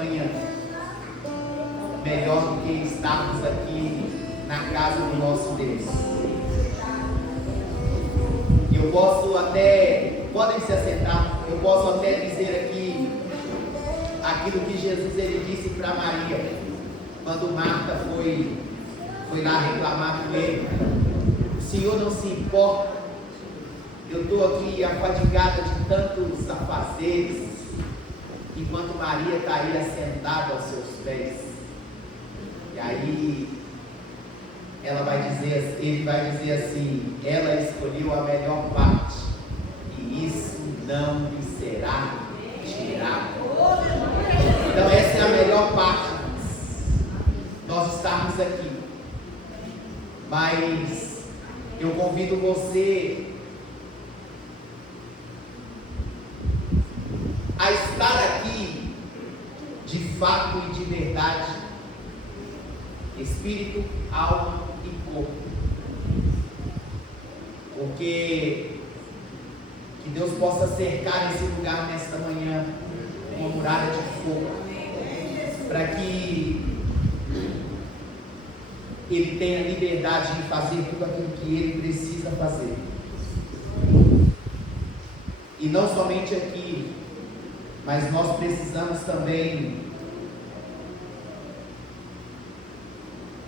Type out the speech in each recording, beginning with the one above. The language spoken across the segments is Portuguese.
manhã, melhor do que estarmos aqui na casa do nosso Deus. E eu posso até, podem se assentar, eu posso até dizer aqui aquilo que Jesus ele disse para Maria, quando Marta foi lá reclamar com ele: o Senhor não se importa, eu estou aqui afadigada de tantos afazeres, enquanto Maria está aí assentada aos seus pés. E aí ele vai dizer assim: ela escolheu a melhor parte, e isso não lhe será tirado. Então essa é a melhor parte, nós estarmos aqui. Mas eu convido você a estar aqui de fato e de verdade, espírito, alma e corpo, porque que Deus possa cercar esse lugar nesta manhã com uma muralha de fogo, para que Ele tenha liberdade de fazer tudo aquilo que Ele precisa fazer, e não somente aqui, mas nós precisamos também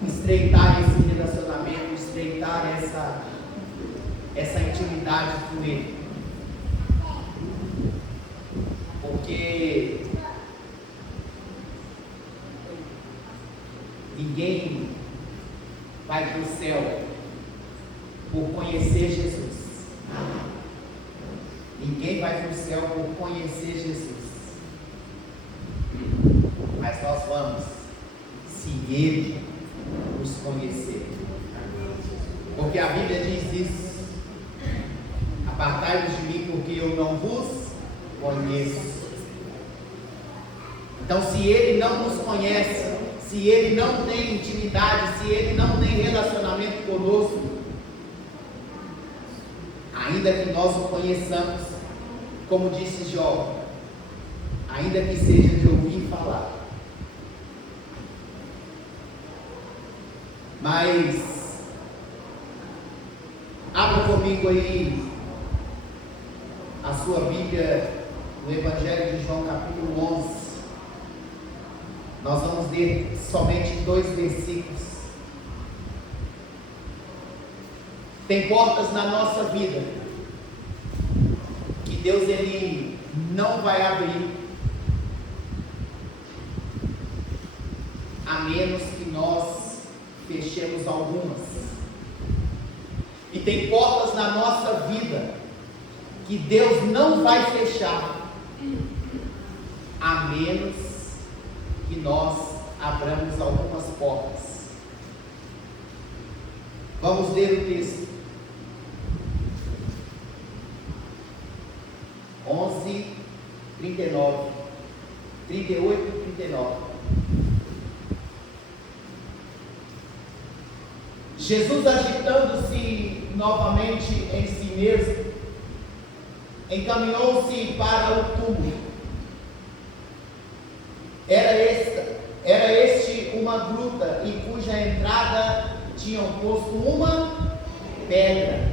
estreitar esse relacionamento, estreitar essa intimidade com Ele, porque ninguém vai para o céu por conhecer Jesus. Ninguém vai para o céu por conhecer Jesus, mas nós vamos se Ele nos conhecer, porque a Bíblia diz isso: apartai-vos de mim, porque eu não vos conheço. Então, se Ele não nos conhece, se Ele não tem intimidade, se Ele não tem relacionamento conosco, ainda que nós o conheçamos, como disse Jó, ainda que seja de ouvir falar, mas abra comigo aí a sua Bíblia no Evangelho de João, capítulo 11. Nós vamos ler somente 2 versículos. Tem portas na nossa vida que Deus Ele não vai abrir, a menos que nós fechemos algumas. E tem portas na nossa vida que Deus não vai fechar, a menos que nós abramos algumas portas. Vamos ler o texto. 11, 39, 38 e 39. Jesus, agitando-se novamente em si mesmo, encaminhou-se para o túmulo. Era este uma gruta, e cuja entrada tinham posto uma pedra.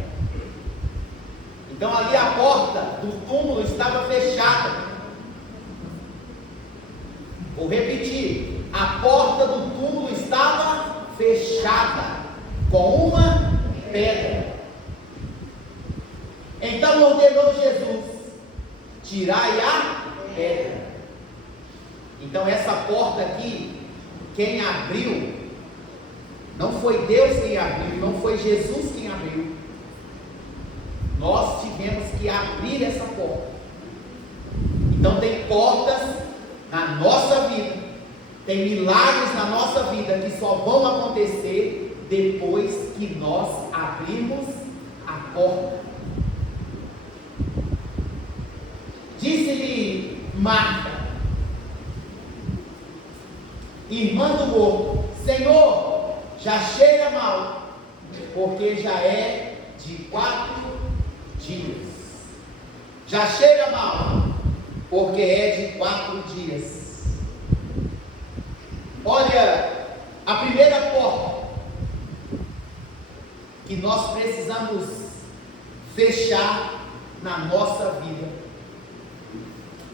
Então ali a porta do túmulo estava fechada. Vou repetir: a porta do túmulo estava fechada com uma pedra. Então ordenou Jesus: tirai a pedra. Então essa porta aqui, quem abriu, não foi Deus quem abriu, não foi Jesus quem abriu. Nós tivemos que abrir essa porta. Então tem portas na nossa vida, tem milagres na nossa vida que só vão acontecer depois que nós abrirmos a porta. Disse-lhe Marta, irmã do morto: Senhor, já cheira mal, porque já é de 4 dias. Já cheira mal, porque é de 4 dias.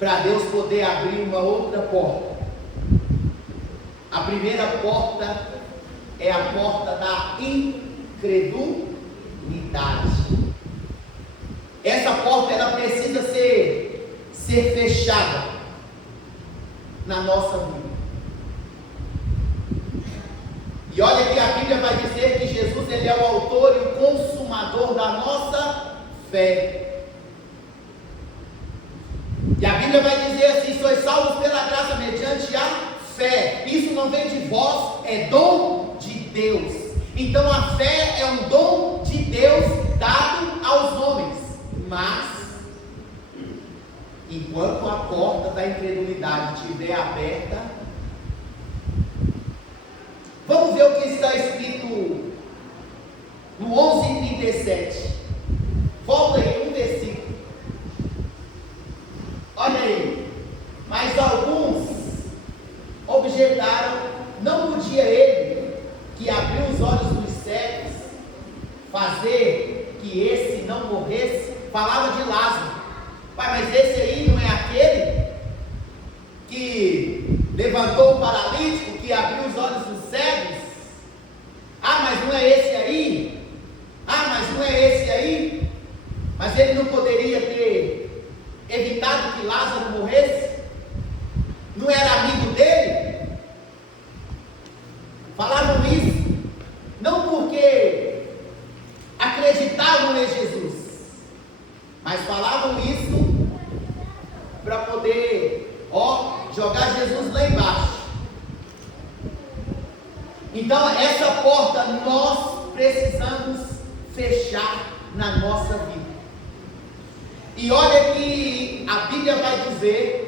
para Deus poder abrir uma outra porta. A primeira porta é a porta da incredulidade. Essa porta ela precisa ser fechada na nossa vida. E olha que a Bíblia vai dizer que Jesus ele é o autor e o consumador da nossa fé. E a Bíblia vai dizer assim: sois salvos pela graça mediante a fé. Isso não vem de vós, é dom de Deus. Então a fé é um dom de Deus dado aos homens. Mas enquanto a porta da incredulidade estiver aberta, vamos ver o que está escrito no 11:37. Volta aí um versículo. Olha aí. Mas alguns objetaram: não podia ele, que abriu os olhos dos cegos, fazer que esse não morresse? Falava de Lázaro. Pai, mas esse aí não é aquele que levantou o paralítico, que abriu os olhos dos cegos? Ah, mas não é esse aí? Ah, mas não é esse aí? Mas ele não poderia ter evitado que Lázaro morresse? Não era amigo dele? Falavam isso, não porque acreditavam em Jesus, mas falavam isso para poder, jogar Jesus lá embaixo. Então essa porta nós precisamos fechar na nossa vida. E olha que a Bíblia vai dizer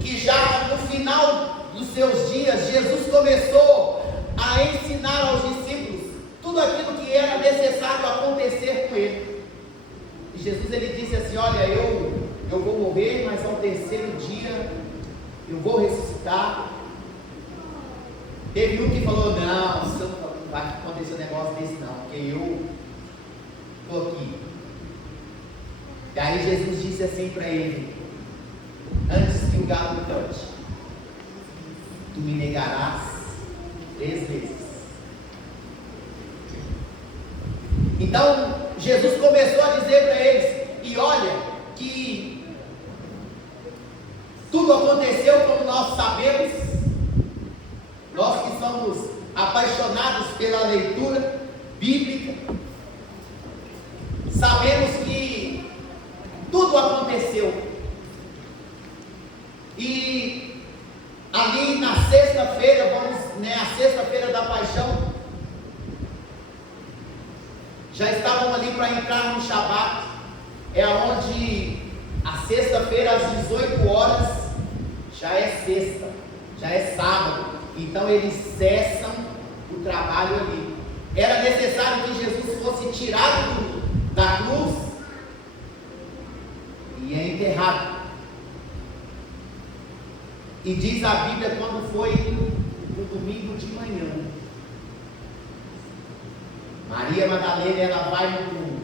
que já no final dos seus dias, Jesus começou a ensinar aos discípulos tudo aquilo que era necessário acontecer com ele. E Jesus ele disse assim: olha, eu vou morrer, mas ao terceiro dia eu vou ressuscitar. Teve um que falou: não, isso não vai acontecer um negócio desse não, porque eu estou aqui. E aí Jesus disse assim para ele: antes que o galo cante, tu me negarás 3 vezes. Então Jesus começou a dizer para eles, e olha que tudo aconteceu como nós sabemos, nós que somos apaixonados pela leitura bíblica, sabemos que tudo aconteceu. E ali na sexta-feira, a sexta-feira da paixão, já estavam ali para entrar no Shabat, é onde a sexta-feira às 18 horas já é sexta, já é sábado, então eles cessam o trabalho ali. Era necessário que Jesus fosse tirado da cruz e é enterrado. E diz a Bíblia, quando foi no domingo de manhã, Maria Madalena, ela vai no túmulo.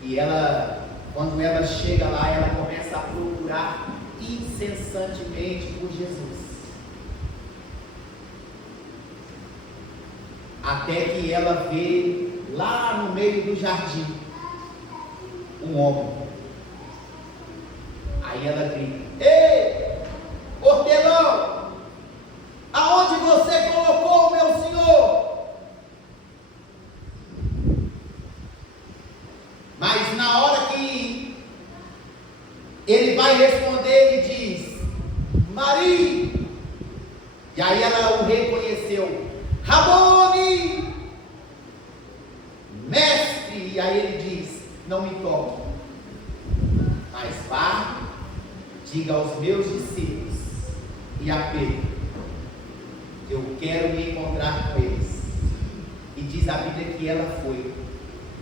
E ela, quando ela chega lá, ela começa a procurar incessantemente por Jesus. Até que ela vê lá no meio do jardim um homem. Aí ela grita: ei, hortelão, aonde você colocou o meu Senhor? Mas na hora que ele vai responder, ele diz: Maria. E aí ela o reconheceu: Rabone, mestre. E aí ele diz: não me toque, mas vá, diga aos meus discípulos e a Pedro, eu quero me encontrar com eles. E diz a Bíblia que ela foi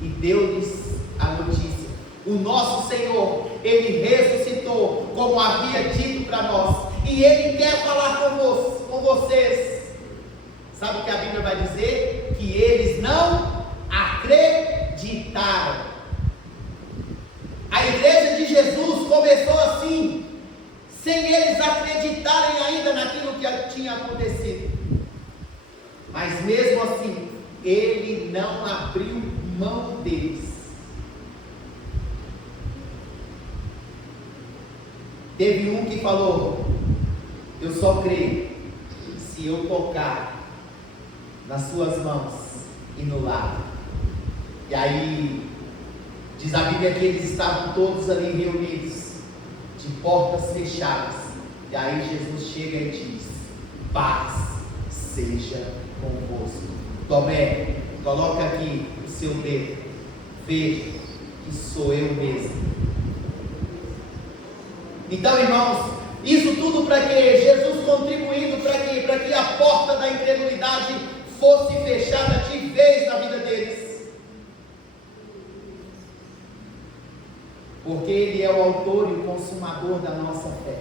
e deu-lhes a notícia: o nosso Senhor, Ele ressuscitou, como havia dito para nós, e Ele quer falar com vocês. Sabe o que a Bíblia vai dizer? Que eles não acreditaram. A igreja Jesus começou assim, sem eles acreditarem ainda naquilo que tinha acontecido. Mas mesmo assim, ele não abriu mão deles. Teve um que falou: eu só creio se eu tocar nas suas mãos e no lado. E aí, diz a Bíblia que eles estavam todos ali reunidos, de portas fechadas. E aí Jesus chega e diz: paz seja convosco. Tomé, coloca aqui o seu dedo, veja que sou eu mesmo. Então, irmãos, isso tudo para que Jesus contribuindo para que a porta da incredulidade fosse fechada de vez na vida deles. Porque Ele é o autor e o consumador da nossa fé.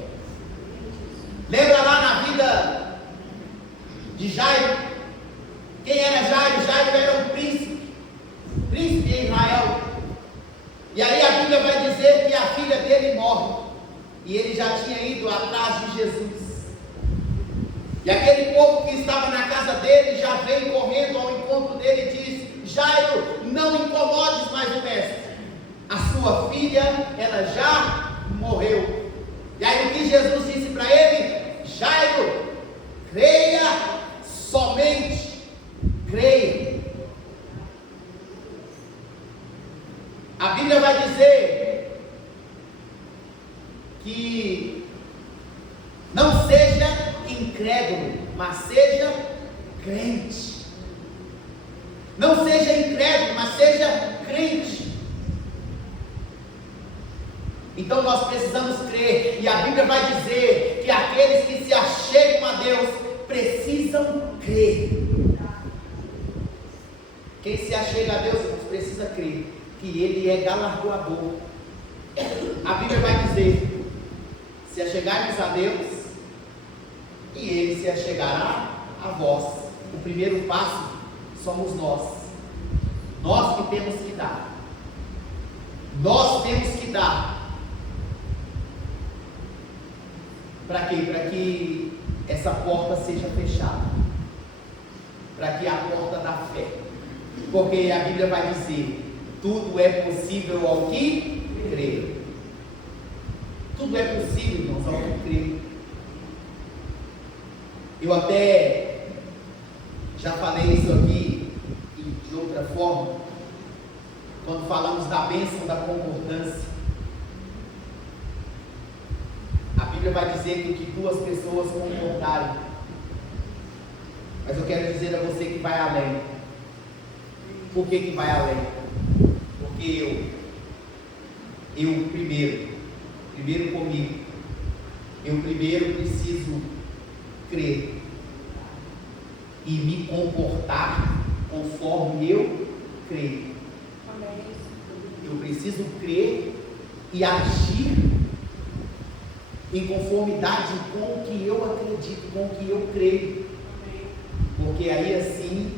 Lembra lá na vida de Jairo? Quem era Jairo? Jairo era um príncipe em Israel. E aí a Bíblia vai dizer que a filha dele morre. E ele já tinha ido atrás de Jesus. E aquele povo que estava na casa dele já veio correndo ao encontro dele e diz: Jairo, não incomodes mais o mestre. A sua filha, ela já morreu. E aí o que Jesus disse para ele? Jairo, creia somente, creia. A Bíblia vai dizer que não seja incrédulo, mas seja crente. Não seja incrédulo, mas seja crente. Então nós precisamos crer, e a Bíblia vai dizer que aqueles que se achegam a Deus precisam crer. Quem se achega a Deus precisa crer que Ele é galardoador. A Bíblia vai dizer: se achegarmos a Deus, e Ele se achegará a vós. O primeiro passo somos nós. Nós que temos que dar. Nós temos que dar. Para quê? Para que essa porta seja fechada. Para que a porta da fé. Porque a Bíblia vai dizer: tudo é possível ao que crê. Tudo é possível, irmãos, ao que crê. Eu até já falei isso aqui de outra forma, quando falamos da bênção da concordância. A Bíblia vai dizer que duas pessoas concordarem. Mas eu quero dizer a você que vai além. Por que vai além? Porque eu primeiro comigo, eu primeiro preciso crer e me comportar conforme eu creio. Eu preciso crer e agir em conformidade com o que eu acredito, com o que eu creio. Porque aí assim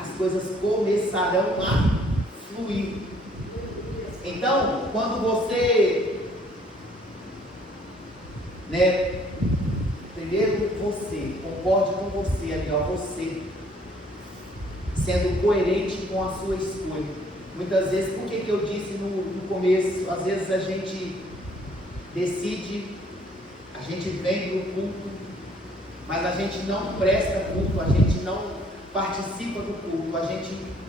as coisas começarão a fluir. Então, quando você, primeiro você, concorde com você, ali, você, sendo coerente com a sua escolha. Muitas vezes, por que eu disse no começo, às vezes a gente decide, a gente vem do culto, mas a gente não presta culto, a gente não participa do culto,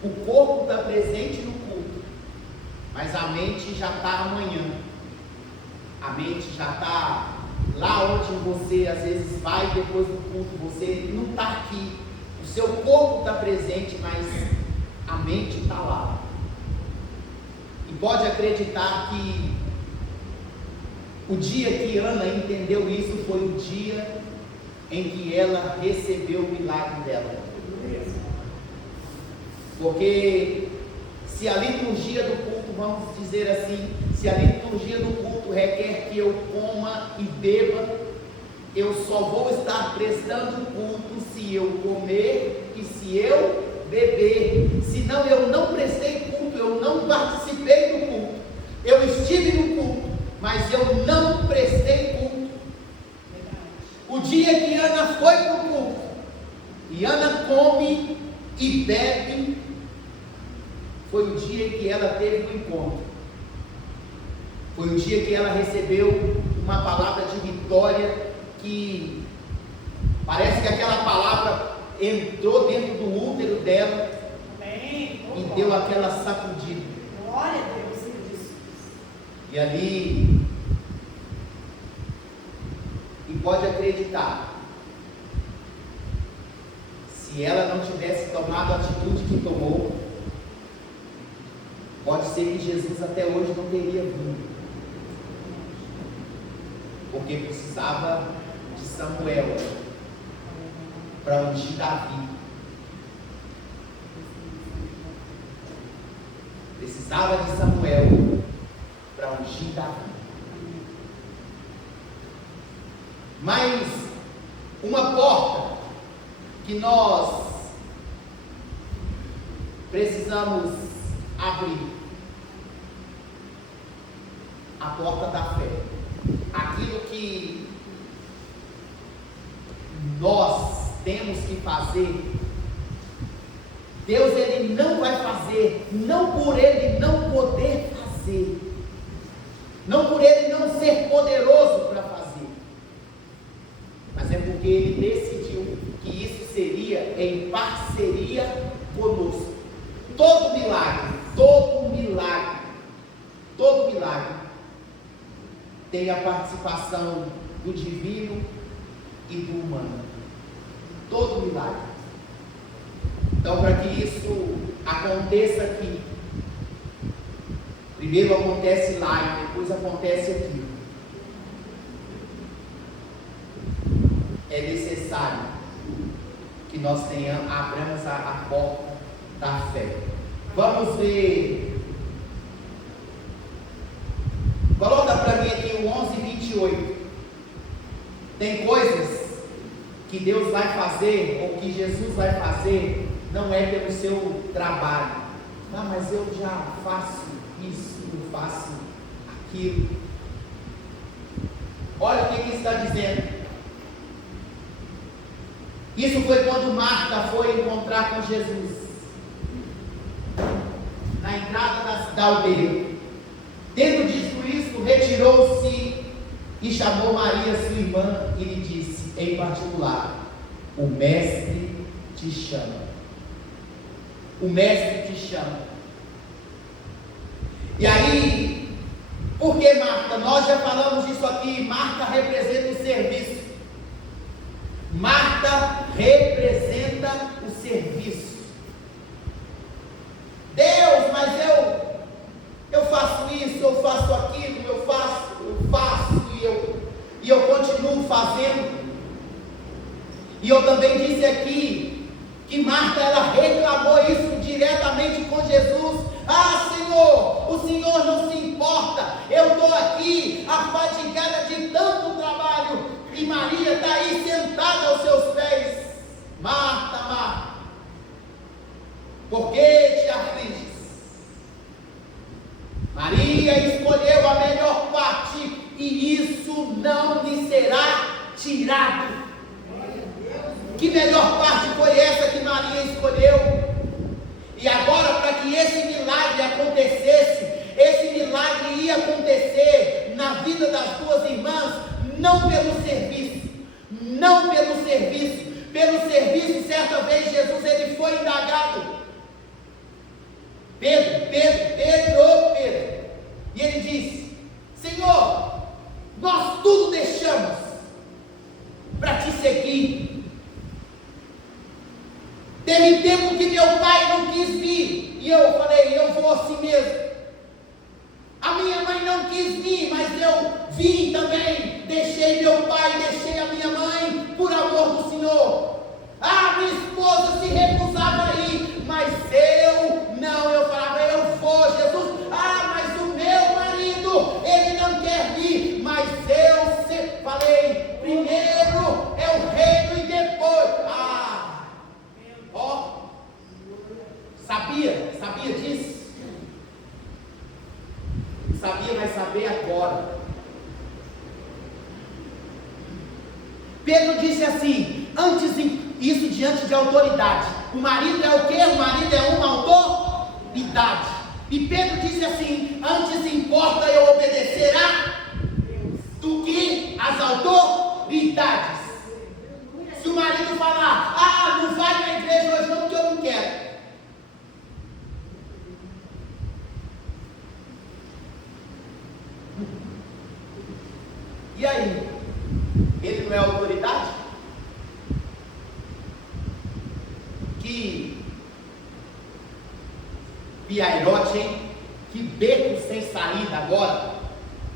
o corpo está presente no culto, mas a mente já está amanhã, a mente já está lá onde você às vezes vai depois do culto, você não está aqui, o seu corpo está presente, mas a mente está lá. E pode acreditar que o dia que Ana entendeu isso foi o dia em que ela recebeu o milagre dela. Porque se a liturgia do culto, vamos dizer assim, se a liturgia do culto requer que eu coma e beba, eu só vou estar prestando culto se eu comer e se eu beber. Senão eu não prestei culto, eu não participei do culto. Eu estive no culto, mas eu não prestei culto. O dia que Ana foi para o culto, e Ana come e bebe, foi o dia que ela teve um encontro. Foi o dia que ela recebeu uma palavra de vitória, que parece que aquela palavra entrou dentro do útero dela. Amém. E deu aquela sacudida. Glória a Deus. E ali, e pode acreditar, se ela não tivesse tomado a atitude que tomou, pode ser que Jesus até hoje não teria vindo, porque precisava de Samuel para ungir Davi. Precisava de Samuel para ungir Davi. Mas uma porta que nós precisamos abrir, a porta da fé. Aquilo que nós temos que fazer, Deus ele não vai fazer, não por ele não poder fazer, não por ele não ser poderoso para fazer, mas é porque ele decidiu que isso seria em parceria conosco. Todo milagre tem a participação do divino e do humano. Todo milagre. Então, para que isso aconteça aqui, primeiro acontece lá e depois acontece aqui, é necessário que nós abramos a porta da fé. Vamos ver. Coloca para mim aqui o 11:28. Tem coisas que Deus vai fazer, ou que Jesus vai fazer, não é pelo seu trabalho. Ah, mas eu já faço isso, eu faço aquilo. Olha o que está dizendo. Isso foi quando Marta foi encontrar com Jesus, na entrada da aldeia. Tendo dito isso, retirou-se e chamou Maria, sua irmã, e lhe disse em particular: o mestre te chama. O mestre te chama. E aí, por que Marta? Nós já falamos disso aqui. Marta representa o serviço. Marta representa o serviço. Deus, mas eu faço isso, eu faço aquilo, eu faço e eu continuo fazendo. E eu também disse aqui que Marta, ela reclamou isso diretamente com Jesus. Ah, Senhor, o Senhor não se importa, eu estou aqui afadigada de tanto trabalho, e Maria está aí sentada aos seus pés. Marta, Marta, por que te afliges? Maria escolheu a melhor parte, e isso não lhe será tirado. Que melhor parte foi essa que Maria escolheu? E agora, para que esse milagre acontecesse, esse milagre ia acontecer na vida das duas irmãs, não pelo serviço, pelo serviço. Certa vez Jesus ele foi indagado: Pedro, e ele disse: Senhor, nós tudo deixamos para te seguir. Teve tempo que meu pai não quis vir, e eu falei: eu vou assim mesmo. A minha mãe não quis vir, mas eu vim também. Deixei meu pai, deixei a minha mãe, por amor do Senhor. Ah, minha esposa se recusava a ir, mas eu não. Eu falava: eu vou, Jesus. Ah, mas o meu marido, ele não quer vir, mas eu falei: primeiro é o reino e depois. Sabia disso? Sabia, mas saber agora. Pedro disse assim, isso diante de autoridade. O marido é o quê? O marido é uma autoridade. E Pedro disse assim, antes importa eu obedecer a Deus do que as autoridades. Se o marido falar, não vai na igreja hoje não, porque eu não quero. E aí? Ele não é autoridade? Que piairote, hein? Que beco sem saída agora.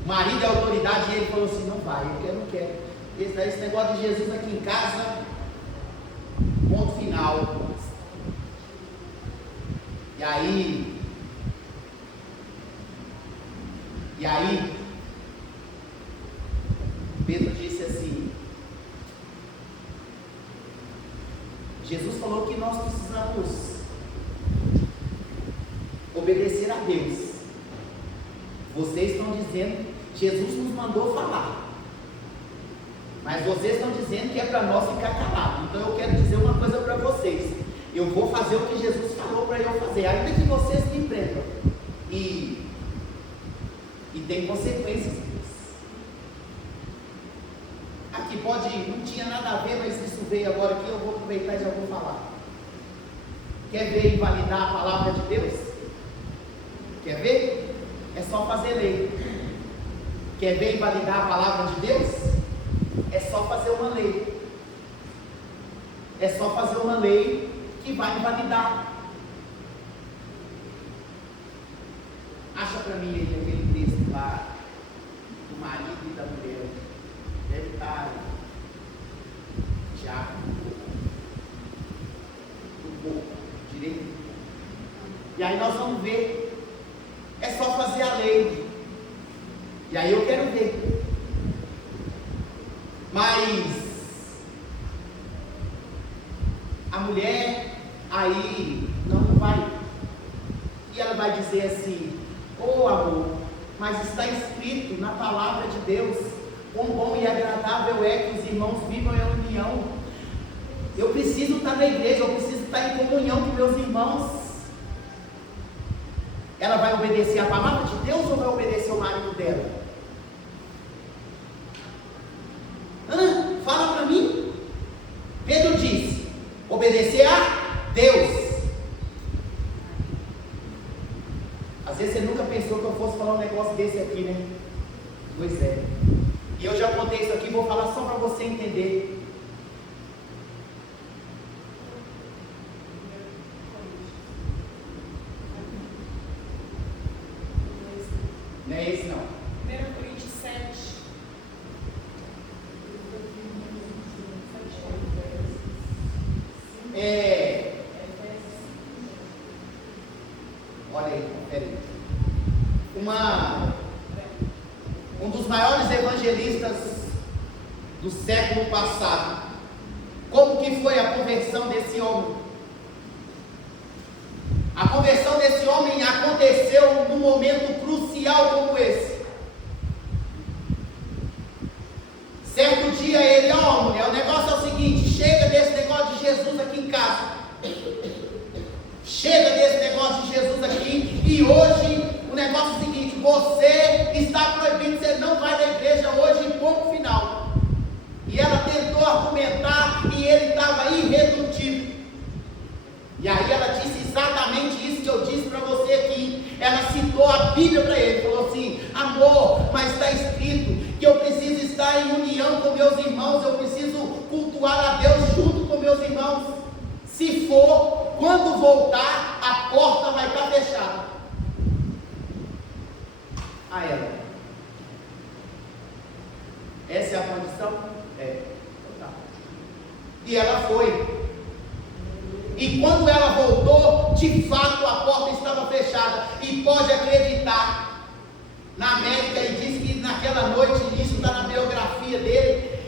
O marido é autoridade e ele falou assim, não vai, eu não quero. Esse negócio de Jesus aqui em casa, ponto final. E aí, Pedro disse assim, Jesus falou que nós precisamos obedecer a Deus. Vocês estão dizendo, Jesus nos mandou falar. Mas vocês estão dizendo que é para nós ficar calados. Então eu quero dizer uma coisa para vocês. Eu vou fazer o que Jesus falou para eu fazer, ainda que vocês me empreendam. E tem consequências disso. Aqui não tinha nada a ver, mas isso veio agora aqui, eu vou aproveitar e já vou falar. Quer ver invalidar a palavra de Deus? Quer ver? É só fazer lei. Quer ver invalidar a palavra de Deus? É só fazer uma lei. É só fazer uma lei que vai invalidar. Acha para mim aí aquele texto lá do marido e da mulher. Deve estar Tiago do corpo direito. E aí nós vamos ver. É só fazer a lei. E aí eu quero ver. Mas a mulher aí não vai. E ela vai dizer assim, amor, mas está escrito na palavra de Deus, quão bom e agradável é que os irmãos vivam em união. Eu preciso estar na igreja, eu preciso estar em comunhão com meus irmãos. Ela vai obedecer a palavra de Deus ou vai obedecer o marido dela? Fala para mim. Pedro disse, obedecer a Deus. Às vezes você nunca pensou que eu fosse falar um negócio desse aqui, né? Pois é. E eu já contei isso aqui, vou falar só para você entender. Não é esse não. 1 Coríntios 7. Olha aí, confere aí. Um dos maiores evangelistas do século passado. Como que foi a conversão desse homem? A conversão desse homem aconteceu num momento crucial como esse. Certo dia ele, mulher, o negócio é o seguinte, chega desse negócio de Jesus aqui em casa. Chega desse negócio de Jesus aqui, e hoje o negócio é o seguinte, você está proibido, você não vai na igreja hoje, ponto final. E ela tentou argumentar, e ele estava irredutível. E aí ela disse exatamente isso que eu disse para você aqui. Ela citou a Bíblia para ele, falou assim, amor, mas está escrito que eu preciso estar em união com meus irmãos, eu preciso cultuar a Deus junto com meus irmãos. Se for, quando voltar, a porta vai estar fechada. A ela, essa é a condição? Tá. E ela foi. E quando ela voltou, de fato a porta estava fechada. E pode acreditar, na médica, e diz que naquela noite, isso está na biografia dele,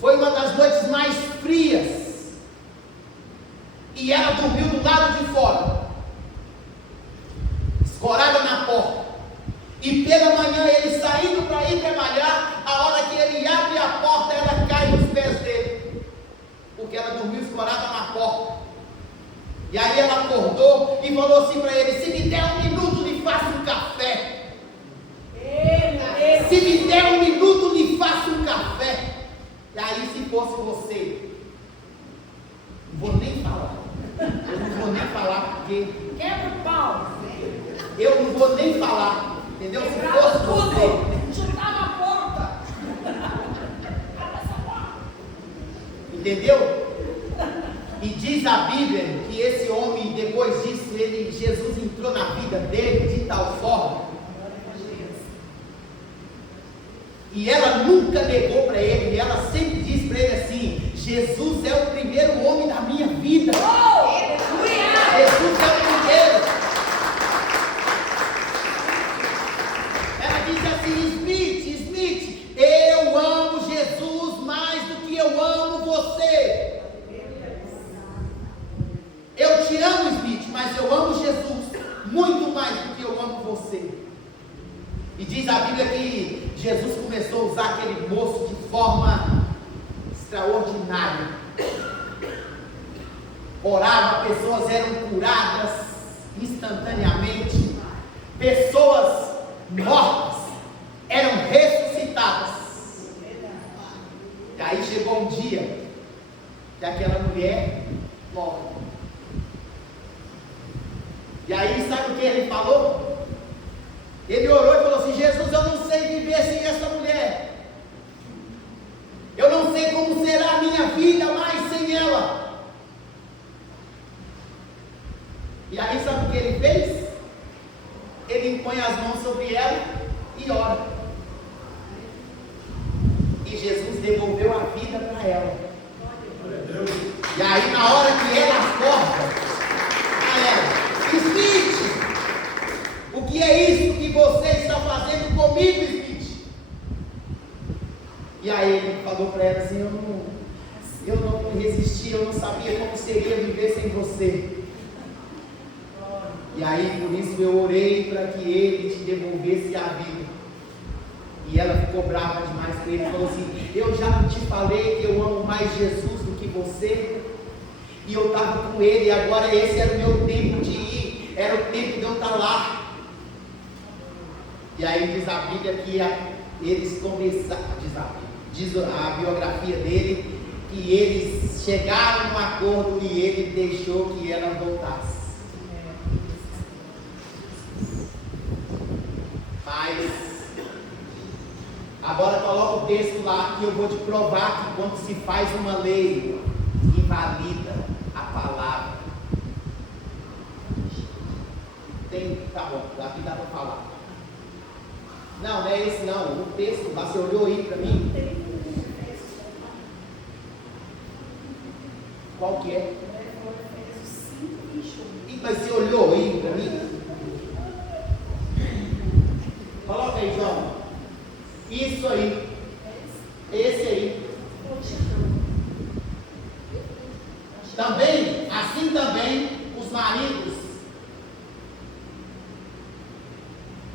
foi uma das noites mais frias. E ela dormiu do lado de fora, escorada na porta. E pela manhã ele saindo para ir trabalhar, a hora que ele abre a porta, ela cai nos pés dele. falou assim para ele: se me der um minuto, lhe faço um café. Se me der um minuto, lhe faço um café. E aí, se fosse você, não vou nem falar. Eu não vou nem falar porque Quebra o pau. eu não vou nem falar. Entendeu? Se fosse você, Chutava a porta. entendeu? E diz a Bíblia que esse homem, depois disso, Jesus entrou na vida dele de tal forma. E ela nunca negou para ele, e ela sempre disse para ele assim: Jesus é o primeiro homem da minha vida. Jesus é o primeiro. Ela disse assim: Smith, eu amo Jesus mais do que eu amo você. Eu te amo, Smith, mas eu amo Jesus muito mais do que eu amo você. E diz a Bíblia que Jesus começou a usar aquele moço de forma extraordinária. Orava, pessoas eram curadas instantaneamente, pessoas mortas eram ressuscitadas. E aí chegou um dia que aquela mulher morre. E aí sabe o que ele falou? Ele orou e falou assim: Jesus, eu não sei viver sem essa mulher. Eu não sei como será a minha vida mais sem ela. E aí sabe o que ele fez? Ele impõe as mãos sobre ela e ora. E Jesus devolveu a vida para ela. E aí na hora que ela acorda, ela: Smith, o que é isso que você está fazendo comigo, Smith? E aí ele falou para ela assim: eu não resisti, eu não sabia como seria viver sem você. E aí por isso eu orei para que ele te devolvesse a vida. E ela ficou brava demais com ele, falou assim: eu já não te falei que eu amo mais Jesus do que você? E eu estava com ele, e agora esse era o meu tempo de ir, era o tempo de eu estar lá. E aí diz a Bíblia que eles começaram, diz a biografia dele, que eles chegaram num acordo e ele deixou que ela voltasse. Mas agora coloca o texto lá que eu vou te provar que quando se faz uma lei, invalida a palavra. Tá bom, aqui dá para falar. Não, não é esse não, o texto lá, você olhou aí para mim? Qual que é? Mas você olhou aí para mim? Coloca aí, João. Isso aí. Esse aí. Também, assim também, os maridos.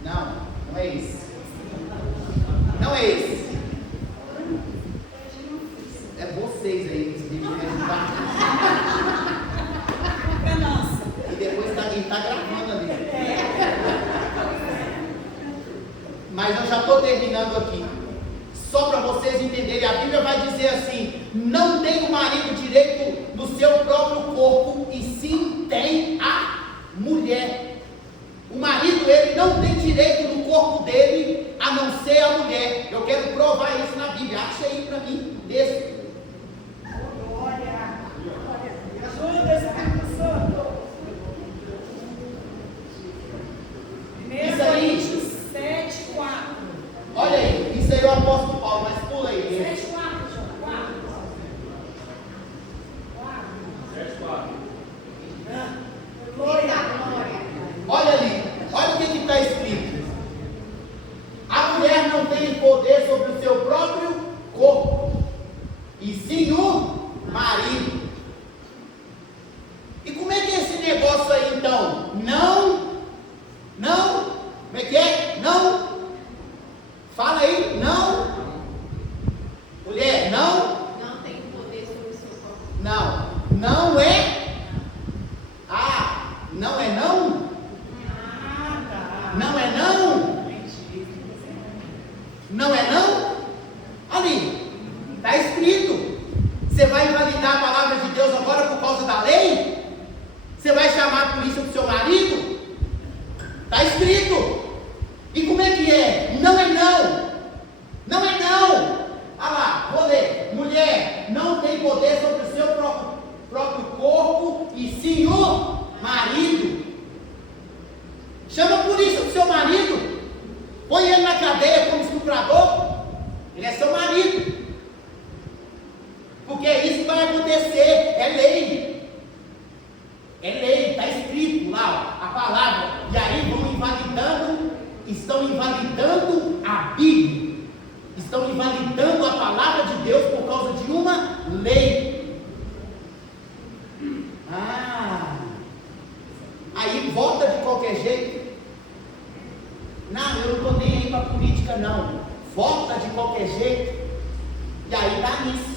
Não, não é esse. Não é esse. É vocês aí que se devem ajudar. É nossa. E depois ele está gravando ali. Mas eu já estou terminando aqui. Só para vocês entenderem, a Bíblia vai dizer assim: não tem o marido direito no seu próprio corpo, e sim tem a mulher. O marido, ele não tem direito no corpo dele, a não ser a mulher. Eu quero provar isso na Bíblia. Acha aí para mim, texto. Ajuda, Espírito Santo. Isso aí. 7:4. Olha aí, isso aí é o apóstolo Paulo, mas pula aí. 7:4, João. 4. 7:4. Glória. Olha ali, olha o que está escrito. A mulher não tem poder sobre o seu próprio Está escrito. Você vai invalidar a palavra de Deus agora por causa da lei? Você vai chamar a polícia para o seu marido? Está escrito. E como é que é? Não é não. Não é não. Ah lá, vou ler. Mulher não tem poder sobre o seu próprio corpo, e sim o marido. Chama a polícia para o seu marido. Põe ele na cadeia como estuprador. Ele é seu marido. Porque é isso que vai acontecer. É lei. É lei. Está escrito lá a palavra. E aí vão invalidando. Estão invalidando a Bíblia. Estão invalidando a palavra de Deus por causa de uma lei. Aí vota de qualquer jeito. Não, eu não estou nem aí para a política não. Vota de qualquer jeito. E aí está nisso.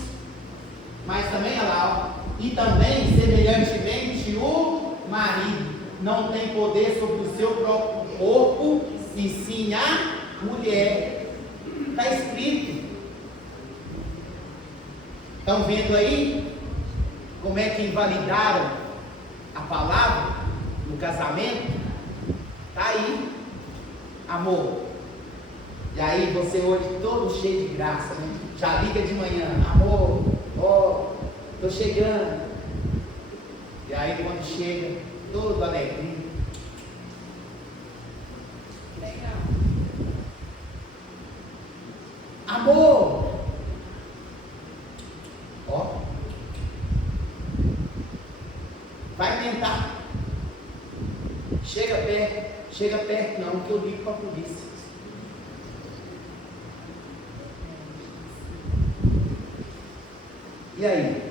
Mas também, olha lá, ó. E também, semelhantemente, o marido não tem poder sobre o seu próprio corpo, e sim a mulher. Está escrito. Estão vendo aí como é que invalidaram a palavra no casamento? Está aí, amor. E aí você hoje todo cheio de graça, né? Já liga de manhã, amor, estou chegando. E aí quando chega, todo alegrinho. Legal. Amor, vai tentar. Chega perto não, que eu ligo para a polícia. E aí?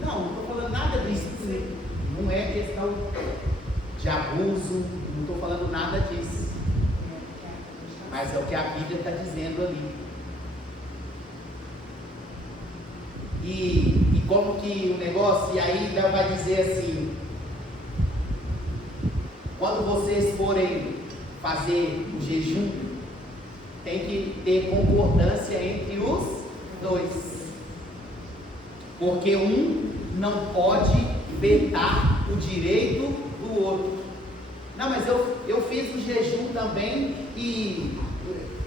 Não estou falando nada disso. Não é questão de abuso, não estou falando nada disso. Mas é o que a Bíblia está dizendo ali. E como que o negócio, e aí vai dizer assim: quando vocês forem fazer o jejum, tem que ter concordância entre os dois, porque um não pode vetar o direito do outro. Não, mas eu fiz o jejum também, e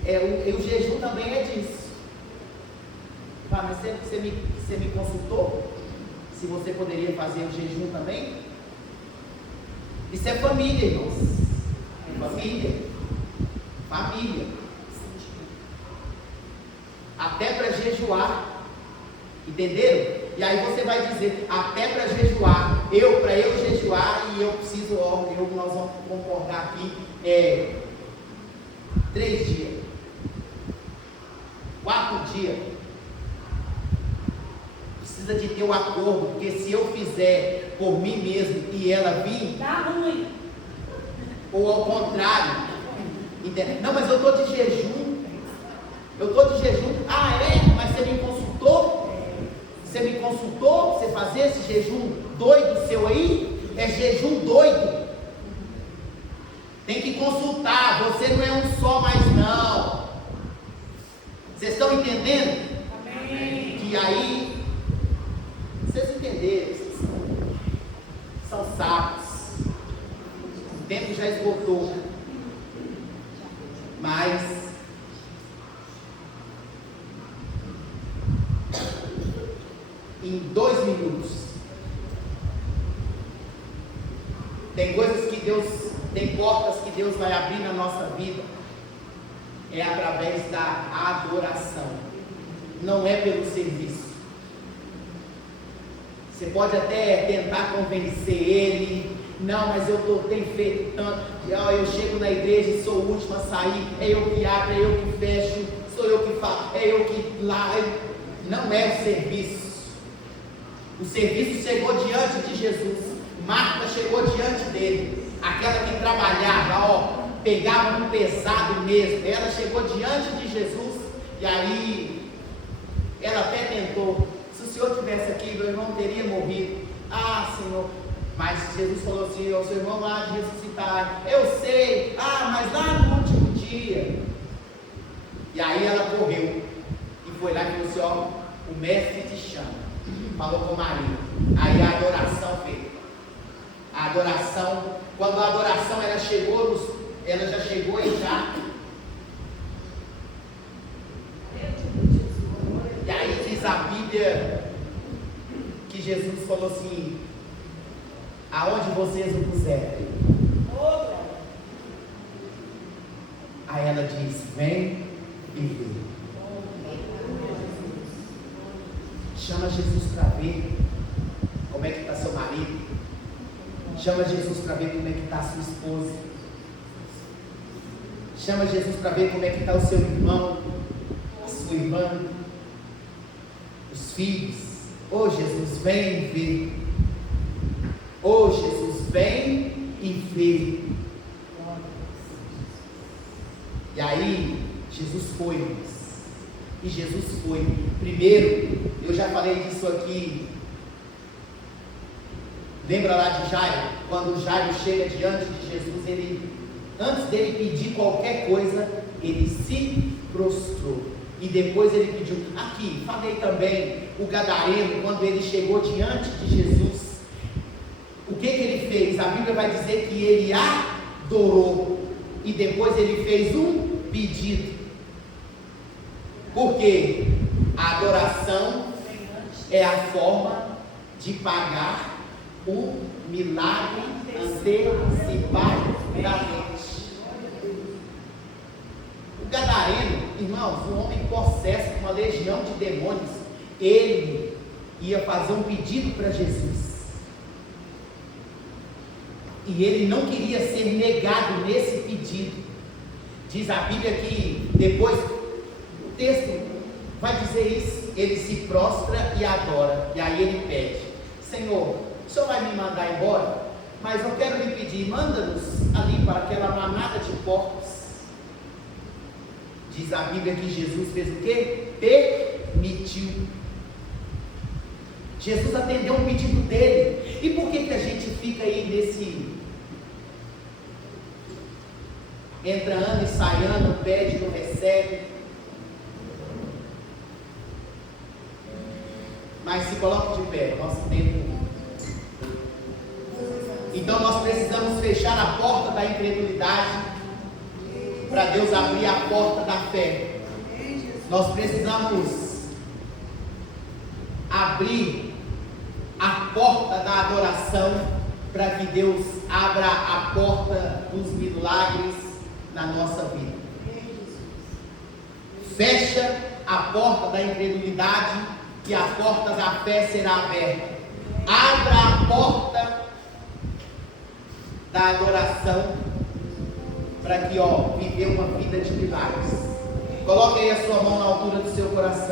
o jejum também é disso. Mas você me consultou se você poderia fazer o jejum também? Isso é família, irmãos. Família. Até para jejuar. Entenderam? E aí você vai dizer, até para jejuar, para eu jejuar, e eu preciso, nós vamos concordar aqui, 3 dias, 4 dias, precisa de ter um acordo, porque se eu fizer por mim mesmo e ela vir, dá ruim. Ou ao contrário, entendeu? Não, mas eu estou de jejum, mas você me consultou? Você me consultou para você fazer esse jejum doido seu aí? É jejum doido. Tem que consultar. Você não é um só mais não. Vocês estão entendendo? Amém. Que aí, vocês entenderam? Vocês são sábios. O tempo já esgotou. Mas em 2 minutos, tem coisas que Deus, tem portas que Deus vai abrir na nossa vida, é através da adoração, não é pelo serviço. Você pode até tentar convencer ele, não, mas eu tenho feito tanto, eu chego na igreja e sou o último a sair, é eu que abro, é eu que fecho, sou eu que faço, é eu que lá, não é o serviço. O serviço chegou diante de Jesus. Marta chegou diante dele. Aquela que trabalhava, pegava no pesado mesmo. Ela chegou diante de Jesus. E aí, ela até tentou. Se o Senhor estivesse aqui, meu irmão teria morrido. Ah, Senhor. Mas Jesus falou assim: o seu irmão lá de ressuscitar. Eu sei. Ah, mas lá no último dia. E aí ela correu e foi lá e falou assim: ó, o mestre te chama. Falou com Maria. Aí a adoração veio. A adoração, quando a adoração ela já chegou e já. E aí diz a Bíblia que Jesus falou assim: aonde vocês o puserem? Aí ela diz: vem e vê. Chama Jesus para ver como é que está seu marido. Chama Jesus para ver como é que está a sua esposa. Chama Jesus para ver como é que está o seu irmão, a sua irmã, os filhos. Oh Jesus, vem e vê. Oh Jesus, vem e vê. E aí Jesus foi, irmãos. E Jesus foi. Primeiro, eu já falei disso aqui. Lembra lá de Jairo? Quando Jairo chega diante de Jesus, antes dele pedir qualquer coisa, ele se prostrou. E depois ele pediu. Aqui, falei também, o gadareno, quando ele chegou diante de Jesus, o que ele fez? A Bíblia vai dizer que ele adorou. E depois ele fez um pedido. Porque a adoração é a forma de pagar o milagre antecipadamente. O gadareno, irmãos, um homem possesso com uma legião de demônios, ele ia fazer um pedido para Jesus. E ele não queria ser negado nesse pedido. Diz a Bíblia que depois, o texto vai dizer isso, ele se prostra e adora. E aí ele pede: Senhor, o Senhor vai me mandar embora? Mas eu quero lhe pedir, manda-nos ali para aquela manada de porcos. Diz a Bíblia que Jesus fez o quê? Permitiu. Jesus atendeu um pedido dele. E por que a gente fica aí nesse entra ano e sai ano, pede, não recebe? Mas se coloque de pé, nosso tempo. Então nós precisamos fechar a porta da incredulidade para Deus abrir a porta da fé. Nós precisamos abrir a porta da adoração para que Deus abra a porta dos milagres na nossa vida. Fecha a porta da incredulidade e a porta da fé será aberta. Abra a porta da adoração para que viver uma vida de milagres. Coloque aí a sua mão na altura do seu coração.